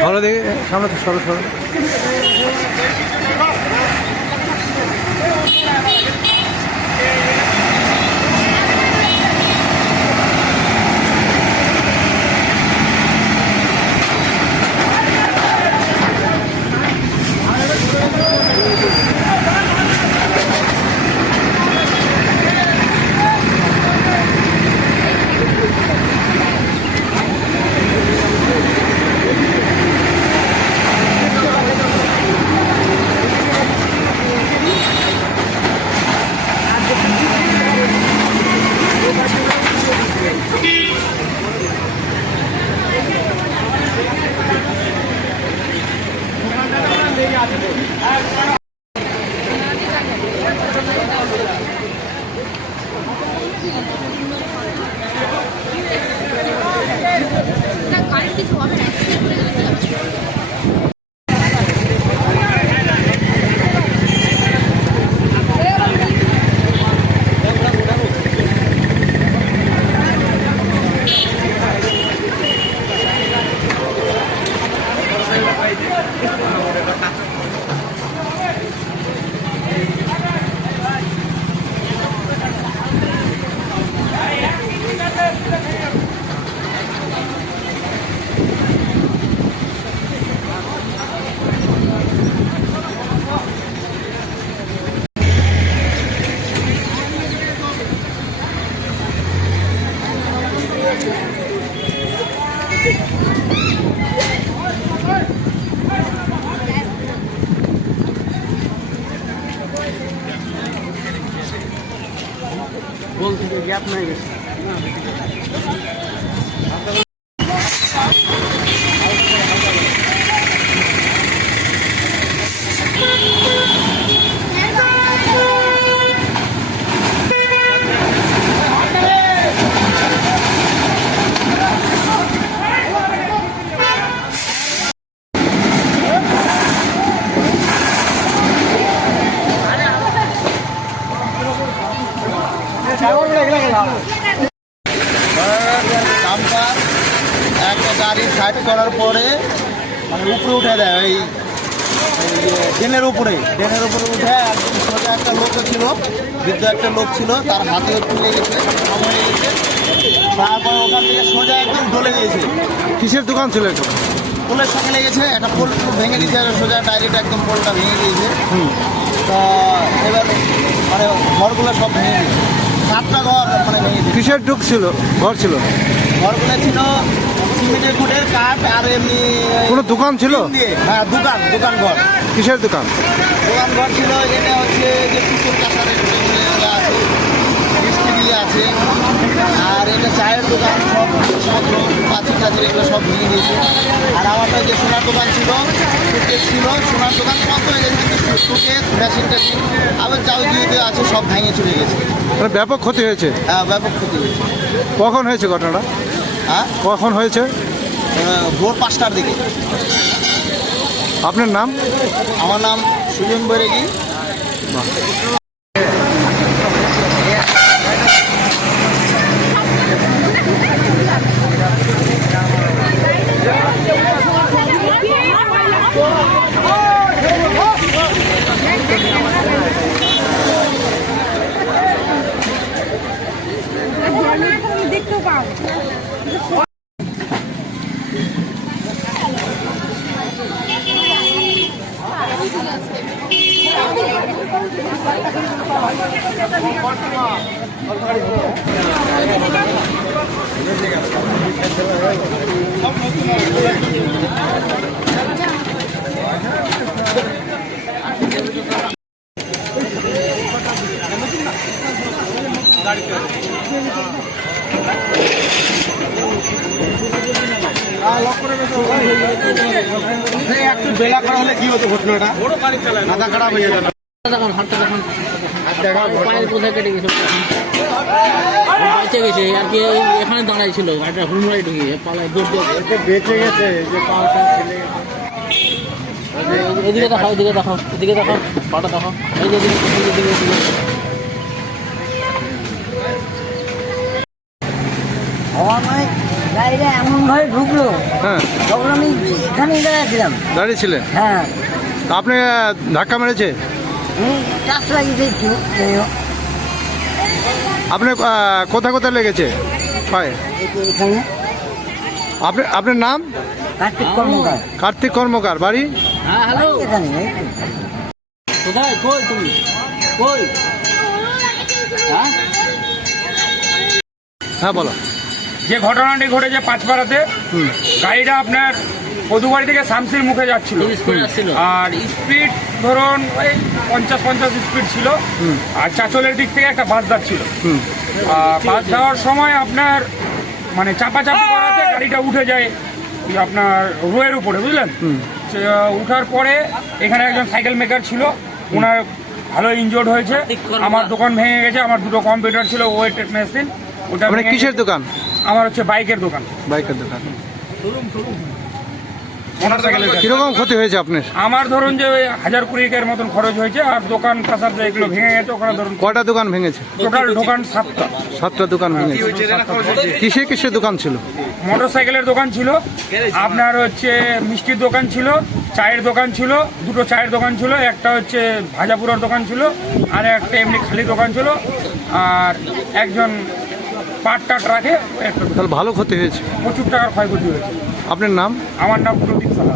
সামনে সামনে সরো সরো 这是我们 বলতে গ্যাপ নাই ডাম্পার একটা গাড়ি সাইড করার পরে মানে উপরে উঠে দেয় ওই উপরে উপরে উঠে একদম সোজা একটা লোক ছিল বৃদ্ধ একটা লোক ছিল তার হাতেও তুলে গেছে হয়ে গেছে তারপর ওখান থেকে সোজা একদম ডলে গিয়েছে কিসের দোকান ছিল এটা? পোলের সঙ্গে লেগেছে একটা পোল ভেঙে দিয়েছে আর সোজা ডাইরেক্ট একদম পোলটা ভেঙে দিয়েছে। তা এবার মানে ঘরগুলো সব ভেঙে দিয়েছে। সাতটা ঘর মানে ভেঙে দিয়েছে কিসের ঢুক ছিল? ঘর ছিল? ঘরগুলো ছিল সিমেন্টের কুটের কাঠ আর এমনি কোনো দোকান ছিল? টিন দিয়ে। হ্যাঁ দোকান দোকান ঘর। কিসের দোকান? দোকান ঘর ছিল এটা হচ্ছে যে পুকুর আছে মিষ্টি আছে আর এটা চায়ের দোকান সব সব পাঁচির কাছের এগুলো সব ভেঙে দিয়েছে আর আমারটা যে সোনার দোকান ছিল সুকেস ছিল সোনার দোকান বন্ধ হয়ে গেছে? কিন্তু সুকেস মেশিন টেশিন আবার যাবতীয় আছে সব ভেঙে চলে গেছে। মানে ব্যাপক ক্ষতি হয়েছে? হ্যাঁ ব্যাপক ক্ষতি হয়েছে। কখন হয়েছে ঘটনাটা? হ্যাঁ? কখন হয়েছে? ভোর পাঁচটার দিকে। আপনার নাম? আমার নাম সুজন বৈরাগী। দেখতেও পাবো একটু বেলা করা হলে কি হতো ঘটনাটা? মাথা খারাপ হয়ে যেত তখন হাতটা তখন পায়ের কোথায় কেটে গেছে? বেঁচে গেছে আর কি এখানে দাঁড়াই ছিল গাড়িটা হুমড়াই ঢুকিয়ে পালায় দৌড় দিয়ে। বেঁচে গেছে যে পাওয়াটা ছেলে এদিকে দেখাও এদিকে দেখাও এদিকে দেখাও পাটা দেখাও। এই যে এদিকে এদিকে এদিকে এদিকে। হওয়া নাই গাড়িটা এমন ভাবে ঢুকলো। হ্যাঁ। এখানেই দাঁড়াচ্ছিলাম দাঁড়িয়ে ছিলেন হ্যাঁ। তা আপনি ধাক্কা মেরেছে? চাষ লাগিয়েছি একটু যাই হোক, আপনি কোথায় কোথায় লেগেছে? পায়ে এখানে। আপনি আপনার নাম? কার্তিক কর্মকার। কার্তিক কর্মকার বাড়ি? হ্যাঁ। কোথায়? কই তুমি? কই? হ্যাঁ? হ্যাঁ বলো। যে ঘটনাটি ঘটেছে পাঁচপাড়াতে গাড়িটা আপনার পদুবাড়ি থেকে শামসির মুখে যাচ্ছিল। আর স্পিড ধরুন ওই পঞ্চাশ পঞ্চাশ স্পিড ছিল। আর চাচলের দিক থেকে একটা বাস যাচ্ছিল। আর বাস যাওয়ার সময় আপনার মানে চাপাচাপি করাতে গাড়িটা উঠে যায় আপনার রোয়ের উপরে বুঝলেন? উঠার পরে এখানে একজন সাইকেল মেকার ছিল। ওনার ভালো ইনজোর্ড হয়েছে। আমার দোকান ভেঙে গেছে। আমার দুটো কম্পিউটার ছিল ওয়েট মেশিন ওটা ভেঙে কিসের দোকান? আমার হচ্ছে বাইকের দোকান। বাইকের দোকান। কীরকম ক্ষতি হয়েছে আপনার? আমার ধরুন যে ওই হাজার কুড়িকের মতন খরচ হয়েছে আর দোকান কাসার যে এগুলো ভেঙে গেছে ওখানে ধরুন কয়টা দোকান ভেঙেছে? টোটাল দোকান সাতটা। সাতটা দোকান ভেঙেছে। কিসে কিসের দোকান ছিল? মোটর সাইকেলের দোকান ছিল আপনার হচ্ছে মিষ্টির দোকান ছিল চায়ের দোকান ছিল দুটো চায়ের দোকান ছিল একটা হচ্ছে ভাজাপুরার দোকান ছিল আর একটা এমনি খালি দোকান ছিল আর একজন পাট টাট রাখে একটা ভালো ক্ষতি হয়েছে। প্রচুর টাকার ক্ষয়ক্ষতি হয়েছে। আপনার নাম? আমার নাম প্রদীপ সাহা।